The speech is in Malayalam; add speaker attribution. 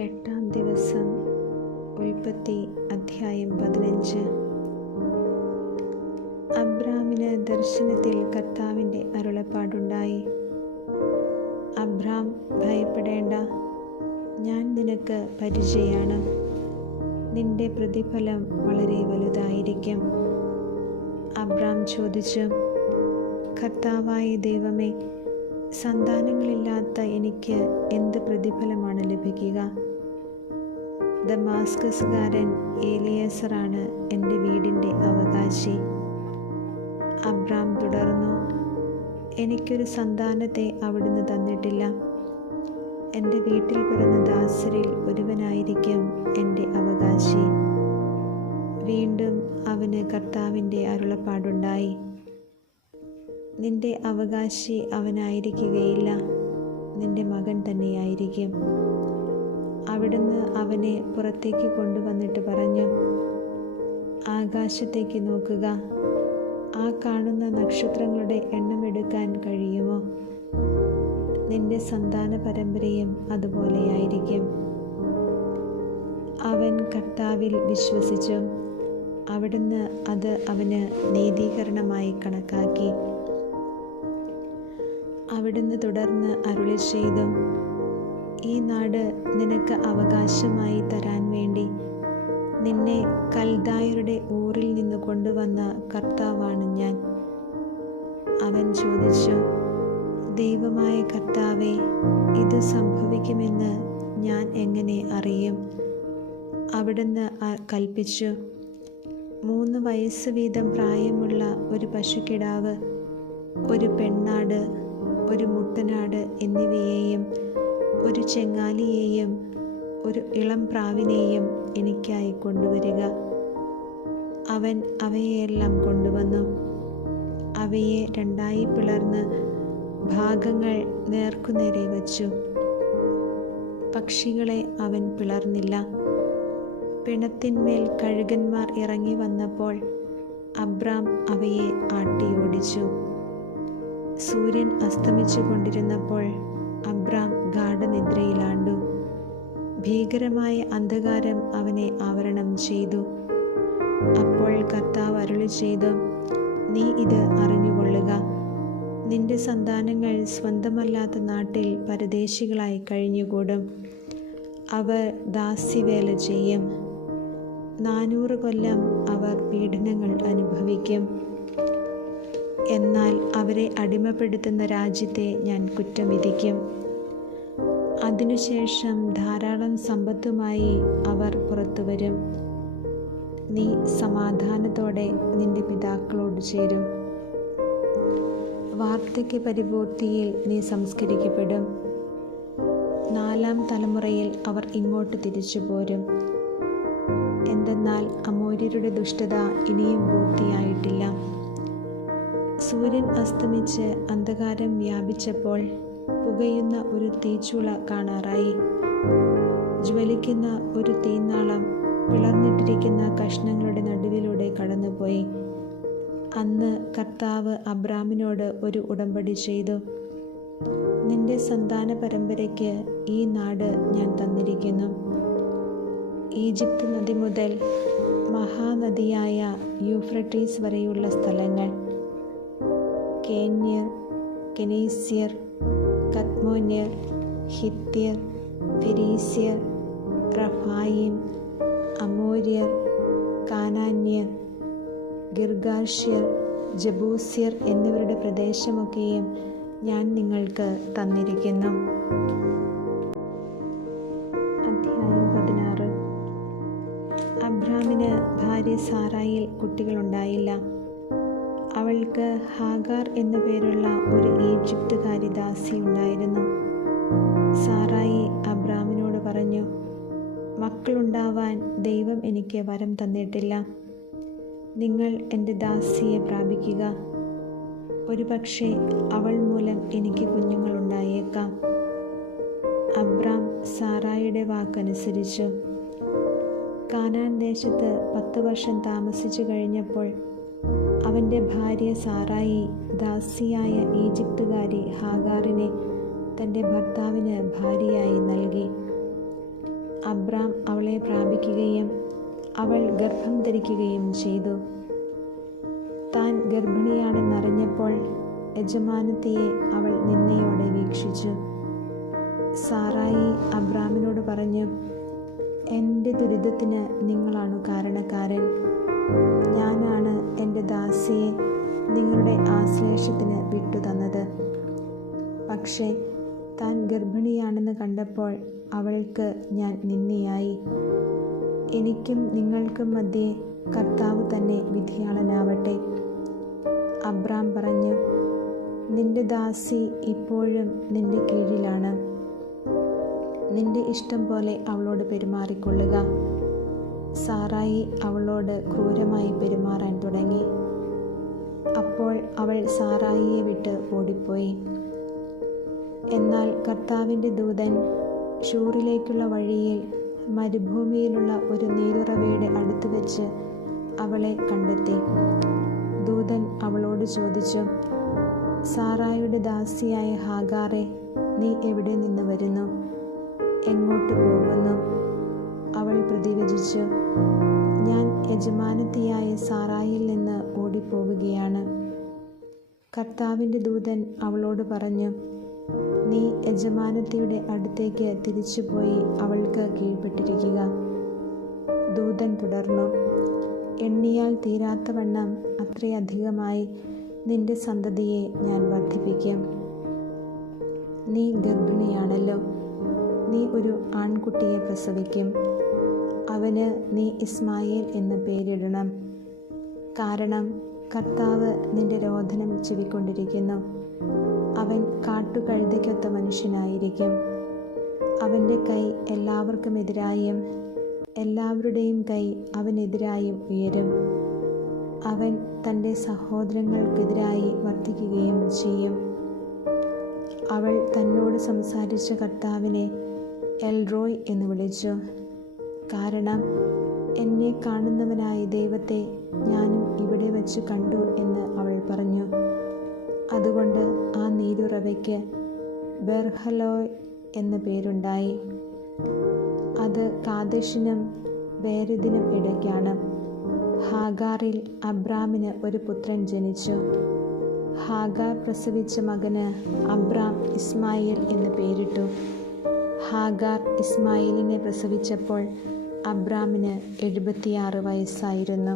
Speaker 1: എട്ടാം ദിവസം ഉൽപ്പത്തി അധ്യായം പതിനഞ്ച്. അബ്രാമിന് ദർശനത്തിൽ കർത്താവിന്റെ അരുളപ്പാടുണ്ടായി. അബ്രാം ഭയപ്പെടേണ്ട. ഞാൻ നിനക്ക് പരിചയമാണ് നിന്റെ പ്രതിഫലം വളരെ വലുതായിരിക്കും. അബ്രാം ചോദിച്ചു കർത്താവായ ദൈവമേ സന്താനങ്ങളില്ലാത്ത എനിക്ക് എന്ത് പ്രതിഫലമാണ് ലഭിക്കുക? ദമാസ്കസുകാരൻ ഏലിയസറാണ് എന്റെ വീടിന്റെ അവകാശി. അബ്രാം തുടർന്നു എനിക്കൊരു സന്താനത്തെ അവിടുന്ന് തന്നിട്ടില്ല. എന്റെ വീട്ടിൽ പിറന്ന ദാസരിൽ ഒരുവനായിരിക്കും എന്റെ അവകാശി വീണ്ടും അവന് കർത്താവിന്റെ അരുളപ്പാടുണ്ടായി. നിന്റെ അവകാശി അവനായിരിക്കുകയില്ല. നിന്റെ മകൻ തന്നെയായിരിക്കും. അവിടുന്ന് അവനെ പുറത്തേക്ക് കൊണ്ടുവന്നിട്ട് പറഞ്ഞു ആകാശത്തേക്ക് നോക്കുക. ആ കാണുന്ന നക്ഷത്രങ്ങളുടെ എണ്ണമെടുക്കാൻ കഴിയുമോ? നിന്റെ സന്താന പരമ്പരയും അതുപോലെയായിരിക്കും. അവൻ കർത്താവിൽ വിശ്വസിച്ചു. അവിടുന്ന് അത് അവന് നീതീകരണമായി കണക്കാക്കി. അവിടുന്ന് തുടർന്ന് അരുളി ചെയ്തു ഈ നാട് നിനക്ക് അവകാശമായി തരാൻ വേണ്ടി നിന്നെ കൽദായരുടെ ഊറിൽ നിന്ന് കൊണ്ടുവന്ന കർത്താവാണ് ഞാൻ. അവൻ ചോദിച്ചു ദൈവമായ കർത്താവെ ഇത് സംഭവിക്കുമെന്ന് ഞാൻ എങ്ങനെ അറിയും? അവിടുന്ന് കൽപ്പിച്ചു മൂന്ന് വയസ്സ് വീതം പ്രായമുള്ള ഒരു പശുക്കിടാവ് ഒരു പെണ്ണാട് ഒരു മുട്ടനാട് എന്നിവയെയും ഒരു ചെങ്ങാലിയെയും ഒരു ഇളം പ്രാവിനെയും എനിക്കായി കൊണ്ടുവരിക. അവൻ അവയെല്ലാം കൊണ്ടുവന്നു. അവയെ രണ്ടായി പിളർന്ന് ഭാഗങ്ങൾ നേർക്കുനേരെ വച്ചു. പക്ഷികളെ അവൻ പിളർന്നില്ല. പിണത്തിന്മേൽ കഴുകന്മാർ ഇറങ്ങി വന്നപ്പോൾ അബ്രാം അവയെ ആട്ടി ആട്ടിയോടിച്ചു സൂര്യൻ അസ്തമിച്ചു കൊണ്ടിരുന്നപ്പോൾ അബ്രാം ഭീകരമായ അന്ധകാരം അവനെ ആവരണം ചെയ്തു. അപ്പോൾ കർത്താവ് അരുളി ചെയ്തു നീ ഇത് അറിഞ്ഞുകൊള്ളുക. നിന്റെ സന്താനങ്ങൾ സ്വന്തമല്ലാത്ത നാട്ടിൽ പരദേശികളായി കഴിഞ്ഞുകൂടും. അവർ ദാസ്യവേല ചെയ്യും. നാനൂറ് കൊല്ലം അവർ പീഡനങ്ങൾ അനുഭവിക്കും. എന്നാൽ അവരെ അടിമപ്പെടുത്തുന്ന രാജ്യത്തെ ഞാൻ കുറ്റം വിധിക്കും. അതിനുശേഷം ധാരാളം സമ്പത്തുമായി അവർ പുറത്തു വരും. നീ സമാധാനത്തോടെ നിന്റെ പിതാക്കളോട് ചേരും. വാർദ്ധക്യ പരിപൂർത്തിയിൽ നീ സംസ്കരിക്കപ്പെടും. നാലാം തലമുറയിൽ അവർ ഇങ്ങോട്ട് തിരിച്ചു പോരും. എന്തെന്നാൽ അമൂര്യരുടെ ദുഷ്ടത ഇനിയും പൂർത്തിയായിട്ടില്ല. സൂര്യൻ അസ്തമിച്ച് അന്ധകാരം വ്യാപിച്ചപ്പോൾ പുകയുന്ന ഒരു തീച്ചുള കാണാറായി. ജ്വലിക്കുന്ന ഒരു തീനാളം പിളർന്നിട്ടിരിക്കുന്ന കഷ്ണങ്ങളുടെ നടുവിലൂടെ കടന്നുപോയി. അന്ന് കർത്താവ് അബ്രാമിനോട് ഒരു ഉടമ്പടി ചെയ്തു. നിന്റെ സന്താന പരമ്പരയ്ക്ക് ഈ നാട് ഞാൻ തന്നിരിക്കുന്നു. ഈജിപ്ത് നദി മുതൽ മഹാനദിയായ യൂഫ്രട്ടീസ് വരെയുള്ള സ്ഥലങ്ങൾ. കേന്യർ കെനീസ്യർ കത്മോന്യർ ഹിത്യർ ഫെരീസ്യർ റഫായിം അമോര്യർ കാനാന്യർ ഗിർഗാർഷ്യർ ജബൂസ്യർ എന്നിവരുടെ പ്രദേശമൊക്കെയും ഞാൻ നിങ്ങൾക്ക് തന്നിരിക്കുന്നു. അധ്യായം പതിനാറ്. അബ്രാമിന് ഭാര്യ സാറായിൽ കുട്ടികളുണ്ടായില്ല. അവൾക്ക് ഹാഗാർ എന്നു പേരുള്ള ഒരു ഈജിപ്തുകാരി ദാസി ഉണ്ടായിരുന്നു. സാറായി അബ്രാമിനോട് പറഞ്ഞു മക്കളുണ്ടാവാൻ ദൈവം എനിക്ക് വരം തന്നിട്ടില്ല. നിങ്ങൾ എന്റെ ദാസിയെ പ്രാപിക്കുക. ഒരുപക്ഷെ അവൾ മൂലം എനിക്ക് കുഞ്ഞുങ്ങളുണ്ടായേക്കാം അബ്രാം സാറായിയുടെ വാക്കനുസരിച്ചു. കാനാൻ ദേശത്ത് പത്ത് വർഷം താമസിച്ചു കഴിഞ്ഞപ്പോൾ അവന്റെ ഭാര്യ സാറായി ദാസിയായ ഈജിപ്തുകാരി ഹാഗാറിനെ തന്റെ ഭർത്താവിന് ഭാര്യയായി നൽകി. അബ്രാം അവളെ പ്രാപിക്കുകയും അവൾ ഗർഭം ധരിക്കുകയും ചെയ്തു. താൻ ഗർഭിണിയാണെന്നറിഞ്ഞപ്പോൾ യജമാനത്തിയെ അവൾ നിന്നയോടെ വീക്ഷിച്ചു. സാറായി അബ്രാമിനോട് പറഞ്ഞു എന്റെ ദുരിതത്തിന് നിങ്ങളാണ് കാരണക്കാരൻ. ഞാനാണ് എന്റെ ദാസിയെ നിങ്ങളുടെ ആശ്ലേഷത്തിന് വിട്ടുതന്നത് പക്ഷേ താൻ ഗർഭിണിയാണെന്ന് കണ്ടപ്പോൾ അവൾക്ക് ഞാൻ നിന്നയായി എനിക്കും നിങ്ങൾക്കും മധ്യേ കർത്താവ് തന്നെ വിധിയാളനാവട്ടെ. അബ്രാം പറഞ്ഞു നിന്റെ ദാസി ഇപ്പോഴും നിന്റെ കീഴിലാണ്. നിന്റെ ഇഷ്ടം പോലെ അവളോട് പെരുമാറിക്കൊള്ളുക. സാറായി അവളോട് ക്രൂരമായി പെരുമാറാൻ തുടങ്ങി. അപ്പോൾ അവൾ സാറായിയെ വിട്ട് ഓടിപ്പോയി. എന്നാൽ കർത്താവിന്റെ ദൂതൻ ഷൂറിലേക്കുള്ള വഴിയിൽ മരുഭൂമിയിലുള്ള ഒരു നീരുറവയുടെ അടുത്ത് വെച്ച് അവളെ കണ്ടെത്തി. ദൂതൻ അവളോട് ചോദിച്ചു സാറായുടെ ദാസിയായ ഹാഗാറെ നീ എവിടെ നിന്ന് വരുന്നു? എങ്ങോട്ട് പോകുന്നു? അവൾ പ്രതിവചിച്ചു ഞാൻ യജമാനത്തിയായ സാറായിൽ നിന്ന് ഓടിപ്പോവുകയാണ്. കർത്താവിന്റെ ദൂതൻ അവളോട് പറഞ്ഞു നീ യജമാനത്തിയുടെ അടുത്തേക്ക് തിരിച്ചുപോയി അവൾക്ക് കീഴ്പ്പെട്ടിരിക്കുക. ദൂതൻ തുടർന്നു എണ്ണിയാൽ തീരാത്തവണ്ണം അത്രയധികമായി നിന്റെ സന്തതിയെ ഞാൻ വർദ്ധിപ്പിക്കും. നീ ഗർഭിണിയാണല്ലോ. നീ ഒരു ആൺകുട്ടിയെ പ്രസവിക്കും. അവന് നീ ഇസ്മായേൽ എന്ന് പേരിടണം. കാരണം കർത്താവ് നിന്റെ രോധനം ചെവിക്കൊണ്ടിരിക്കുന്നു. അവൻ കാട്ടുകഴുതയ്ക്കൊത്ത മനുഷ്യനായിരിക്കും. അവന്റെ കൈ എല്ലാവർക്കും എതിരായും എല്ലാവരുടെയും കൈ അവനെതിരായും ഉയരും. അവൻ തന്റെ സഹോദരങ്ങൾക്കെതിരായി വർദ്ധിക്കുകയും ചെയ്യും. അവൾ തന്നോട് സംസാരിച്ച കർത്താവിനെ എൽറോയ് എന്ന് വിളിച്ചു. കാരണം എന്നെ കാണുന്നവനായ ദൈവത്തെ ഞാനും ഇവിടെ വച്ച് കണ്ടു എന്ന് അവൾ പറഞ്ഞു. അതുകൊണ്ട് ആ നീരുറവയ്ക്ക് ബെർഹലോയ് എന്ന പേരുണ്ടായി. അത് കാദേശിനും വേരദിനും ഇടയ്ക്കാണ്. ഹാഗാറിൽ അബ്രാമിന് ഒരു പുത്രൻ ജനിച്ചു. ഹാഗാർ പ്രസവിച്ച മകന് അബ്രാം ഇസ്മായിൽ എന്ന് പേരിട്ടു. ഹാഗാർ ഇസ്മായിലിനെ പ്രസവിച്ചപ്പോൾ അബ്രാമിന് എഴുപത്തിയാറ് വയസ്സായിരുന്നു.